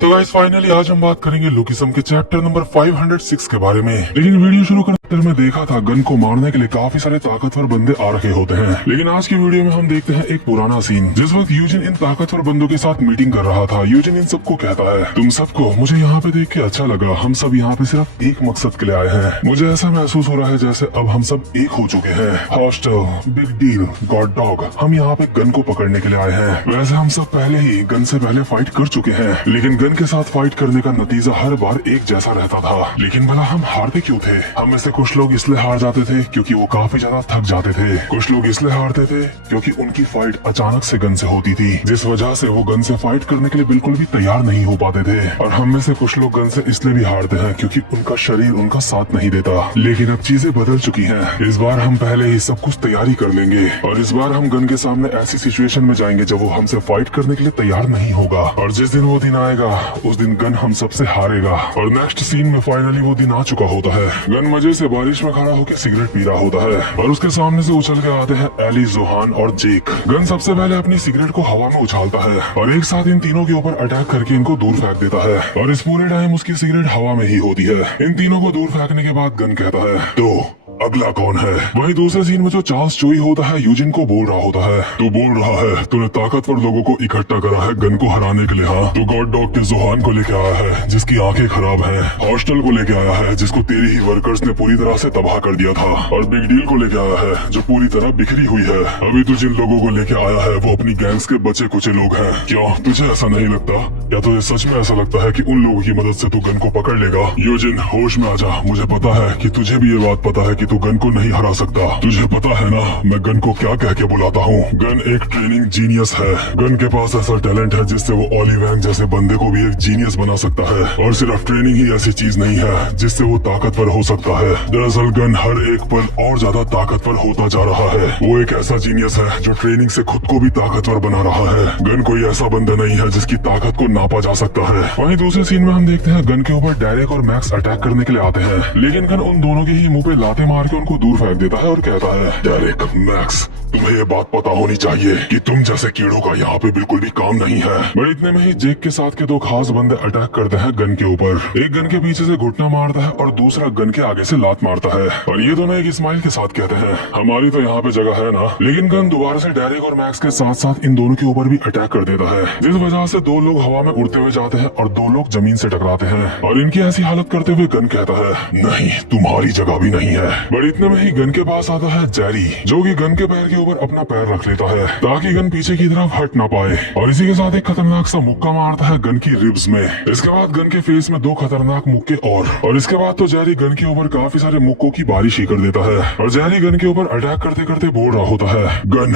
तो guys finally आज हम बात करेंगे लुकिसम के चैप्टर नंबर 506 के बारे में। लेकिन वीडियो शुरू करने में देखा था गन को मारने के लिए काफी सारे ताकतवर बंदे आ रखे होते हैं। लेकिन आज की वीडियो में हम देखते हैं एक पुराना सीन, जिस वक्त यूजिन इन ताकतवर बंदों के साथ मीटिंग कर रहा था। यूजिन इन सबको कहता है, तुम सबको मुझे यहाँ पे देख के अच्छा लगा, हम सब यहाँ पे सिर्फ एक मकसद के लिए आए हैं। मुझे ऐसा महसूस हो रहा है जैसे अब हम सब एक हो चुके हैं। Hostel, big deal, God dog, हम यहाँ पे गन को पकड़ने के लिए आए हैं। वैसे हम सब पहले ही गन से पहले फाइट कर चुके हैं, लेकिन गन के साथ फाइट करने का नतीजा हर बार एक जैसा रहता था। लेकिन भला हम हारते क्यों थे? हम में से कुछ लोग इसलिए हार जाते थे क्योंकि वो काफी ज्यादा थक जाते थे। कुछ लोग इसलिए हारते थे क्योंकि उनकी फाइट अचानक से गन से होती थी, जिस वजह से वो गन से फाइट करने के लिए बिल्कुल भी तैयार नहीं हो पाते थे। और हम में से कुछ लोग गन से इसलिए भी हारते हैं क्योंकि उनका शरीर उनका साथ नहीं देता। लेकिन अब चीजें बदल चुकी हैं। इस बार हम पहले ही सब कुछ तैयारी कर लेंगे और इस बार हम गन के सामने ऐसी सिचुएशन में जाएंगे जब वो हमसे फाइट करने के लिए तैयार नहीं होगा। और जिस दिन वो दिन आएगा उस दिन गन हम सबसे हारेगा। और नेक्स्ट सीन में फाइनली वो दिन आ चुका होता है। गन मजे से बारिश में खड़ा होकर सिगरेट पी रहा होता है और उसके सामने से उछल के आते हैं एली, जोहान और जेक। गन सबसे पहले अपनी सिगरेट को हवा में उछालता है और एक साथ इन तीनों के ऊपर अटैक करके इनको दूर फेंक देता है। और इस पूरे टाइम उसकी सिगरेट हवा में ही होती है। इन तीनों को दूर फेंकने के बाद गन कहता है, तो अगला कौन है? वही दूसरे सीन में जो चार्ल्स चोई होता है यूजिन को बोल रहा होता है, तो बोल रहा है तूने ताकतवर लोगों को इकट्ठा करा है गन को हराने के लिए। हाँ, तो गॉड डॉग के जोहान को लेके आया है जिसकी आंखें खराब हैं, हॉस्टल को लेके आया है जिसको तेरी ही वर्कर्स ने पूरी तरह से तबाह कर दिया था, और बिग डील को लेके आया है जो पूरी तरह बिखरी हुई है। अभी तू जिन लोगों को लेके आया है वो अपनी गैंग्स के बचे कुचे लोग हैं। क्या तुझे ऐसा नहीं लगता? या तुझे सच में ऐसा लगता है कि उन लोगों की मदद से तू गन को पकड़ लेगा? यूजिन होश में आ जा, मुझे पता है कि तुझे भी ये बात पता है कि तू गन को नहीं हरा सकता। तुझे पता है ना मैं गन को क्या कह के बुलाता हूँ? गन एक ट्रेनिंग जीनियस है। गन के पास ऐसा टैलेंट है जिससे वो ऑली वैंग जैसे बंदे को भी एक जीनियस बना सकता है। और सिर्फ ट्रेनिंग ही ऐसी चीज नहीं है जिससे वो ताकतवर हो सकता है। दरअसल गन हर एक पल और ज्यादा ताकतवर होता जा रहा है। वो एक ऐसा जीनियस है जो ट्रेनिंग से खुद को भी ताकतवर बना रहा है। गन कोई ऐसा बंदा नहीं है जिसकी ताकत को नापा जा सकता है। वहीं दूसरे सीन में हम देखते हैं गन के ऊपर डेरेक और मैक्स अटैक करने के लिए आते हैं, लेकिन गन उन दोनों के ही मुंह पे लाते मार के उनको दूर फेंक देता है और कहता है, डेरेक, मैक्स, तुम्हें ये बात पता होनी चाहिए कि तुम जैसे कीड़ों का यहाँ पे बिल्कुल भी काम नहीं है। बट इतने में ही जेक के साथ के दो खास बंदे अटैक करते हैं गन के ऊपर। एक गन के पीछे से घुटना मारता है और दूसरा गन के आगे से लात मारता है। और ये दोनों एक स्माइल के साथ कहते हैं, हमारी तो यहाँ पे जगह है ना। लेकिन गन दोबारा से डेरेक और मैक्स के साथ साथ इन दोनों के ऊपर भी अटैक कर देता है, जिस वजह से दो लोग हवा में उड़ते हुए जाते हैं और दो लोग जमीन से टकराते हैं। और इनकी ऐसी हालत करते हुए गन कहता है, नहीं, तुम्हारी जगह भी नहीं है। बट इतने में ही गन के पास आता है जेरी, जो कि गन के पैर के ऊपर अपना पैर रख लेता है ताकि गन पीछे की तरफ हट ना पाए। और इसी के साथ एक खतरनाक सा मुक्का मारता है गन की रिब्स में। इसके बाद गन के फेस में दो खतरनाक मुक्के और इसके बाद तो जेरी गन के ऊपर काफी सारे मुक्कों की बारिश ही कर देता है। और जेरी गन के ऊपर अटैक करते करते बोल रहा होता है, गन,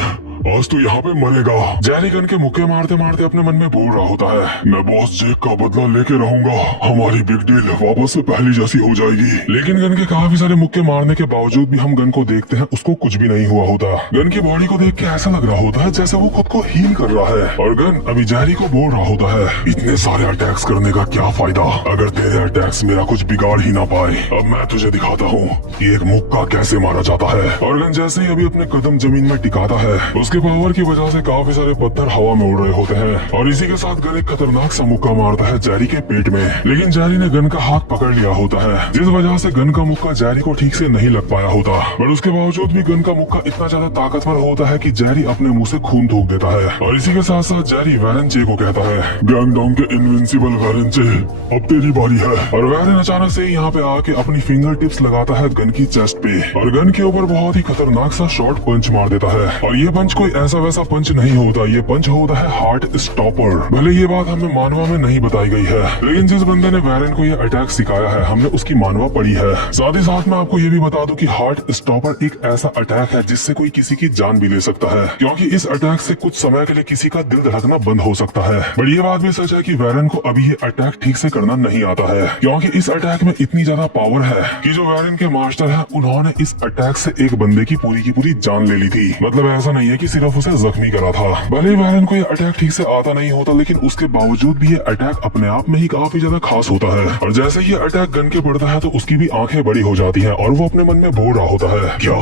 आज तू यहाँ पे मरेगा। जेरी गन के मुक्के मारते मारते अपने मन में बोल रहा होता है, मैं बॉस जेक का बदला लेके रहूंगा, हमारी बिग डील वापस से पहली जैसी हो जाएगी। लेकिन गन के काफी सारे मुक्के मारने के बावजूद भी हम गन को देखते हैं, उसको कुछ भी नहीं हुआ होता। गन की बॉडी को देख के ऐसा लग रहा होता है जैसे वो खुद को हील कर रहा है। और गन अभी जेरी को बोल रहा होता है, इतने सारे अटैक्स करने का क्या फायदा अगर तेरे अटैक्स मेरा कुछ बिगाड़ ही ना पाए। अब मैं तुझे दिखाता हूँ कि एक मुक्का कैसे मारा जाता है। और गन जैसे ही अभी अपने कदम जमीन में टिकाता है, उसके पावर की वजह से काफी सारे पत्थर हवा में उड़ रहे होते हैं। और इसी के साथ गन एक खतरनाक सा मुक्का मारता है जेरी के पेट में। लेकिन जेरी ने गन का हाथ पकड़ लिया होता है, जिस वजह से गन का मुक्का जेरी को ठीक से नहीं लग पाया होता। पर उसके बावजूद भी गन का मुक्का इतना ज्यादा ताकतवर होता है कि जेरी अपने मुंह से खून थूक देता है। और इसी के साथ साथ जेरी वैरन चे को कहता है, गैंगडॉन्ग के इनविंसिबल वैरन चे, अब तेरी बारी है। और वैरन अचानक से यहाँ पे आके अपनी फिंगर टिप्स लगाता है गन की चेस्ट पे और गन के ऊपर बहुत ही खतरनाक सा शॉर्ट पंच मार देता है। और ये पंच कोई ऐसा वैसा पंच नहीं होता, ये पंच होता है हार्ट स्टॉपर। भले ये बात हमें मानवा में नहीं बताई गई है, लेकिन जिस बंदे ने वैरन को ये अटैक सिखाया है हमने उसकी मानवा पढ़ी है। साथ ही साथ मैं आपको ये भी बता दूं कि हार्ट स्टॉपर एक ऐसा अटैक है जिससे कोई किसी की जान भी ले सकता है, क्योंकि इस अटैक से कुछ समय के लिए किसी का दिल धड़कना बंद हो सकता है। बट ये बात भी सच है कि वैरन को अभी ये अटैक ठीक से करना नहीं आता है, क्योंकि इस अटैक में इतनी ज्यादा पावर है कि जो वैरन के मास्टर है उन्होंने इस अटैक से एक बंदे की पूरी जान ले ली थी। मतलब ऐसा नहीं है कि सिर्फ उसे जख्मी करा था। भले वैरन को ये अटैक ठीक से आता नहीं होता, लेकिन उसके बावजूद भी ये अटैक अपने आप में ही काफी ज्यादा खास होता है। और जैसे ये अटैक गन के पड़ता है तो उसकी भी आंखें बड़ी हो जाती हैं और वो अपने मन में बोल रहा होता है, क्या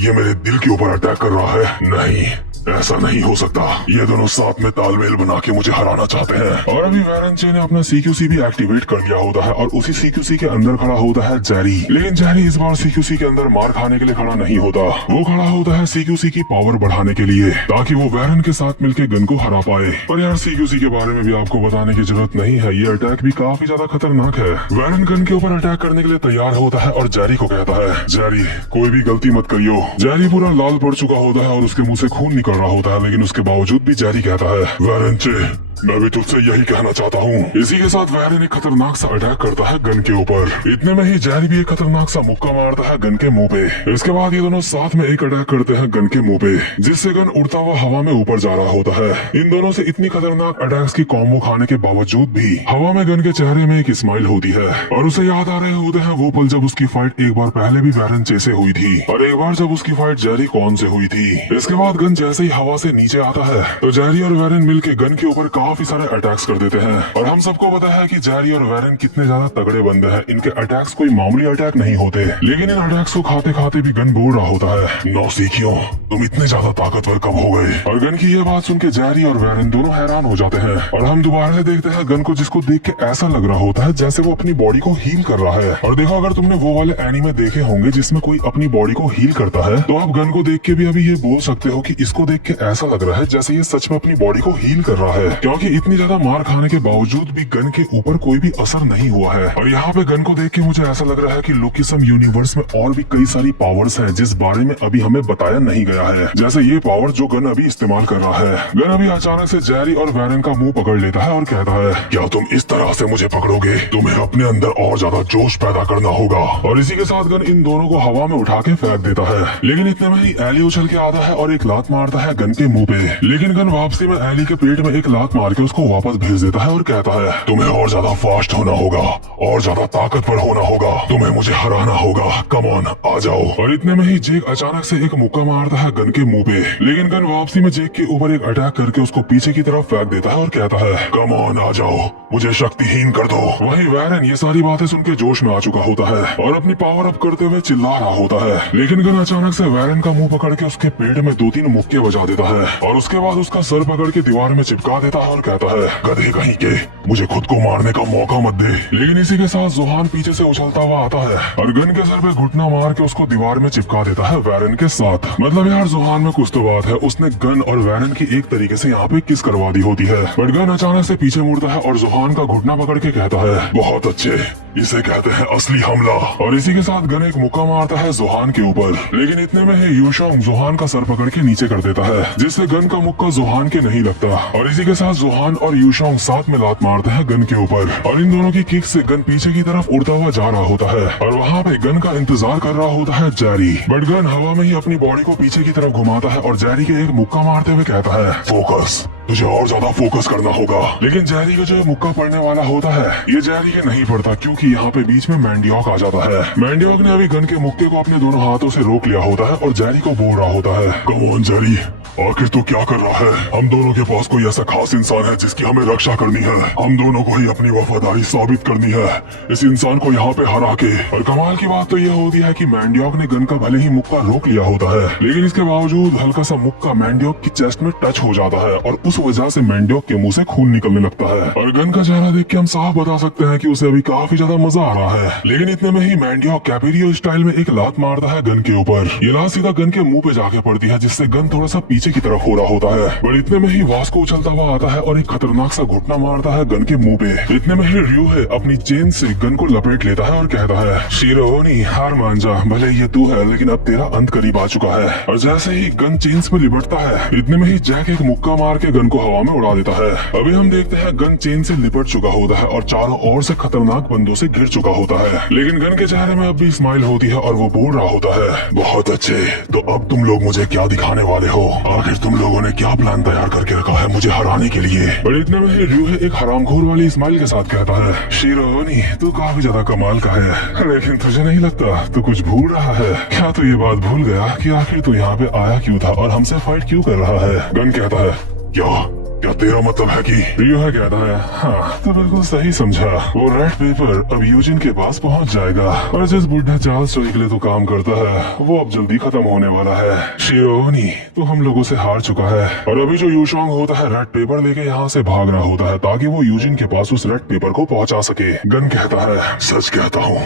ये मेरे दिल के ऊपर अटैक कर रहा है? नहीं, ऐसा नहीं हो सकता, ये दोनों साथ में तालमेल बना के मुझे हराना चाहते हैं। और अभी वैरेंचे ने अपना सीक्यूसी भी एक्टिवेट कर दिया होता है और उसी सीक्यूसी के अंदर खड़ा होता है जेरी। लेकिन जेरी इस बार सीक्यूसी के अंदर मार खाने के लिए खड़ा नहीं होता, वो खड़ा होता है सीक्यूसी की पावर बढ़ाने के लिए, ताकि वो वैरन के साथ मिलकर गन को हरा पाए। पर यार सीक्यूसी के बारे में भी आपको बताने की जरूरत नहीं है, ये अटैक भी काफी ज्यादा खतरनाक है। वैरन गन के ऊपर अटैक करने के लिए तैयार होता है और जेरी को कहता है, जेरी कोई भी गलती मत करियो। जेरी पूरा लाल पड़ चुका होता है और उसके मुंह से खून निकल रहा होता है, लेकिन उसके बावजूद भी जेरी कहता है, वैरेंचे मैं भी तुझसे यही कहना चाहता हूँ। इसी के साथ वैरन एक खतरनाक सा अटैक करता है गन के ऊपर। इतने में ही जेरी भी एक खतरनाक सा मुक्का मारता है गन के मुंह पे। इसके बाद ये दोनों साथ में एक अटैक करते हैं गन के मुंह पे, जिससे गन उड़ता हुआ हवा में ऊपर जा रहा होता है। इन दोनों से इतनी खतरनाक अटैक्स की कॉम्बो खाने के बावजूद भी हवा में गन के चेहरे में एक स्माइल होती है और उसे याद आ रहे होते हैं वो पल जब उसकी फाइट एक बार पहले भी वैरेंचे से हुई थी और एक बार जब उसकी फाइट जेरी कॉन से हुई थी। इसके बाद गन जैसे ही हवा से नीचे आता है तो जेरी और वैरन मिलके गन के ऊपर काफी सारे अटैक्स कर देते हैं। और हम सबको पता है कि जेरी और वैरन कितने ज्यादा तगड़े बंदे हैं, इनके अटैक्स कोई मामूली अटैक नहीं होते। लेकिन इन अटैक्स को खाते खाते भी गन बोल रहा होता है, नौसिखियों तुम इतने ज्यादा ताकतवर कब हो गए। और गन की ये बात सुन के जेरी और वैरन दोनों हैरान हो जाते हैं और हम दोबारा से देखते हैं गन को, जिसको देख के ऐसा लग रहा होता है जैसे वो अपनी बॉडी को हील कर रहा है। और देखो, अगर तुमने वो वाले एनीमे देखे होंगे जिसमें कोई अपनी बॉडी को हील करता है, तो आप गन को देख के भी अभी ये बोल सकते हो कि इसको देख के ऐसा लग रहा है जैसे ये सच में अपनी बॉडी को हील कर रहा है, क्योंकि इतनी ज्यादा मार खाने के बावजूद भी गन के ऊपर कोई भी असर नहीं हुआ है। और यहाँ पे गन को देख के मुझे ऐसा लग रहा है कि लोकिसम यूनिवर्स में और भी कई सारी पावर्स हैं जिस बारे में अभी हमें बताया नहीं गया है, जैसे ये पावर जो गन अभी इस्तेमाल कर रहा है। गन अभी अचानक से जेरी और वैरन का मुंह पकड़ लेता है और कहता है, क्या तुम इस तरह से मुझे पकड़ोगे? तुम्हें अपने अंदर और ज्यादा जोश पैदा करना होगा। और इसी के साथ गन इन दोनों को हवा में उठा के फेंक देता है। लेकिन इतने में ही एली उछल के आता है और एक लात मारता है गन के मुंह पे। लेकिन गन वापसी में एली के पेट में एक लात मार के उसको वापस भेज देता है और कहता है, तुम्हें और ज्यादा फास्ट होना होगा और ज्यादा ताकतवर होना होगा, तुम्हें मुझे हराना होगा, कम ऑन आ जाओ। और इतने में ही जेक अचानक से एक मुक्का मारता है गन के मुंह पे। लेकिन गन वापसी में जेक के ऊपर एक अटैक करके उसको पीछे की तरफ फेंक देता है और कहता है, कम ऑन आ जाओ, मुझे शक्तिहीन कर दो। वही वैरन ये सारी बातें सुन के जोश में आ चुका होता है और अपनी पावर अप करते हुए चिल्ला रहा होता है। लेकिन गन अचानक से वैरन का मुंह पकड़ के उसके पेट में 2-3 मुक्के बजा देता है और उसके बाद उसका सर पकड़ के दीवार में चिपका देता है और कहता है, गधे कहीं के, मुझे खुद को मारने का मौका मत दे। लेकिन इसी के साथ जोहान पीछे से उछलता हुआ आता है और गन के सर पे घुटना मार के उसको दीवार में चिपका देता है वैरन के साथ। मतलब यार जोहान में कुछ तो बात है, उसने गन और वैरन की एक तरीके से यहाँ पे किस करवा दी होती है। बट गन अचानक से पीछे मुड़ता है और जोहान का घुटना पकड़ के कहता है, बहुत अच्छे, इसे कहते हैं असली हमला। और इसी के साथ गन एक मुक्का मारता है जोहान के ऊपर। लेकिन इतने में ही यूशोंग जोहान का सर पकड़ के नीचे कर देता है, जिससे गन का मुक्का जोहान के नहीं लगता। और इसी के साथ जोहान और यूशोंग साथ में लात मारते हैं गन के ऊपर और इन दोनों की किक से गन पीछे की तरफ उड़ता हुआ जा रहा होता है। और वहाँ पे गन का इंतजार कर रहा होता है जेरी। बट गन हवा में ही अपनी बॉडी को पीछे की तरफ घुमाता है और जेरी के एक मुक्का मारते हुए कहता है, फोकस, तुझे और ज्यादा फोकस करना होगा। लेकिन जेरी का जो मुक्का पड़ने वाला होता है ये जेरी के नहीं पड़ता, क्योंकि यहाँ पे बीच में मैंडियोक आ जाता है। मैंडियोक ने अभी गन के मुक्के को अपने दोनों हाथों से रोक लिया होता है और जेरी को बोल रहा होता है, कम ऑन जेरी, आखिर तू क्या कर रहा है? हम दोनों के पास कोई ऐसा खास इंसान है जिसकी हमें रक्षा करनी है। हम दोनों को ही अपनी वफादारी साबित करनी है, इस इंसान को यहाँ पे हरा के। और कमाल की बात तो ये होती है कि मैंडियोक ने गन का भले ही मुक्का रोक लिया होता है, लेकिन इसके बावजूद हल्का सा मुक्का मैंडियोक की चेस्ट में टच हो जाता है और उस वजह से मैंडियोक के मुंह से खून निकलने लगता है। और गन का चेहरा देख के हम साफ बता सकते हैं कि उसे अभी काफी ज्यादा मजा आ रहा है। लेकिन इतने में ही मैंडियोक कैपेरियो स्टाइल में एक लात मारता है गन के ऊपर। ये लात सीधा गन के मुंह पे जाके पड़ती है, जिससे गन थोड़ा सा पीछे की तरफ हो रहा होता है। और इतने में ही वास्को उछलता हुआ आता है और एक खतरनाक सा घुटना मारता है गन के मुंह पे। इतने में ही रयू है अपनी चेन से गन को लपेट लेता है और कहता है, शिरोनी हार मान जा, भले ये तू है लेकिन अब तेरा अंत करीब आ चुका है। और जैसे ही गन चेन्स में लिपटता है, इतने में ही जैक एक मुक्का मार के गन को हवा में उड़ा देता है। अभी हम देखते हैं गन चेन से लिपट चुका होता है और चारों ओर से खतरनाक बंदों से घिर चुका होता है। लेकिन गन के चेहरे में अब भी स्माइल होती है और वो बोल रहा होता है, बहुत अच्छे, तो अब तुम लोग मुझे क्या दिखाने वाले हो? आखिर तुम लोगों ने क्या प्लान तैयार करके रखा है मुझे हराने के लिए? और इतने में ही रयू एक हरामखोर वाली स्माइल के साथ कहता है, शिरोनी तू काफी ज्यादा कमाल का है, लेकिन तुझे नहीं लगता तू कुछ भूल रहा है? क्या तू ये बात भूल गया कि आखिर तू यहाँ पे आया क्यों था और हमसे फाइट क्यों कर रहा है? गन कहता है, क्या क्या तेरा मतलब है कि रियो है कहता है हाँ तो बिल्कुल सही समझा। वो रेड पेपर अब यूजिन के पास पहुंच जाएगा और जिस बुढ़ा चार्ल्स चोई के लिए तो काम करता है वो अब जल्दी खत्म होने वाला है। शिरोनी तो हम लोगों से हार चुका है और अभी जो यूशोंग होता है रेड पेपर लेके यहाँ से भाग रहा होता है ताकि वो यूजिन के पास उस रेड पेपर को पहुंचा सके। गन कहता है सच कहता हूँ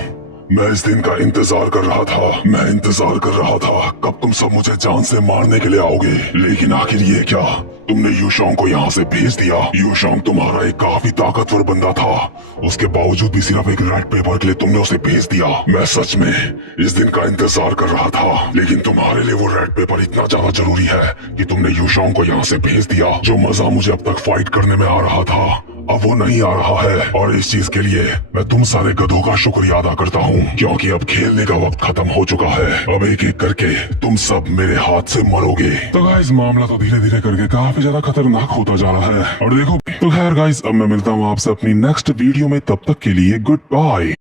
मैं इस दिन का इंतजार कर रहा था। मैं इंतजार कर रहा था कब तुम सब मुझे जान से मारने के लिए आओगे, लेकिन आखिर ये क्या तुमने यूशोंग को यहाँ से भेज दिया। यूशोंग तुम्हारा एक काफी ताकतवर बंदा था, उसके बावजूद भी सिर्फ एक रेड पेपर के लिए तुमने उसे भेज दिया। मैं सच में इस दिन का इंतजार कर रहा था, लेकिन तुम्हारे लिए वो रेड पेपर इतना ज्यादा जरूरी है कि तुमने यूशोंग को यहाँ से भेज दिया। जो मजा मुझे अब तक फाइट करने में आ रहा था अब वो नहीं आ रहा है और इस चीज के लिए मैं तुम सारे गधों का शुक्रिया अदा करता हूँ क्योंकि अब खेलने का वक्त खत्म हो चुका है। अब एक एक करके तुम सब मेरे हाथ से मरोगे। तो गाइस मामला तो धीरे धीरे करके काफी ज्यादा खतरनाक होता जा रहा है और देखो तो खैर गाइस अब मैं मिलता हूँ आपसे अपनी नेक्स्ट वीडियो में, तब तक के लिए गुड बाय।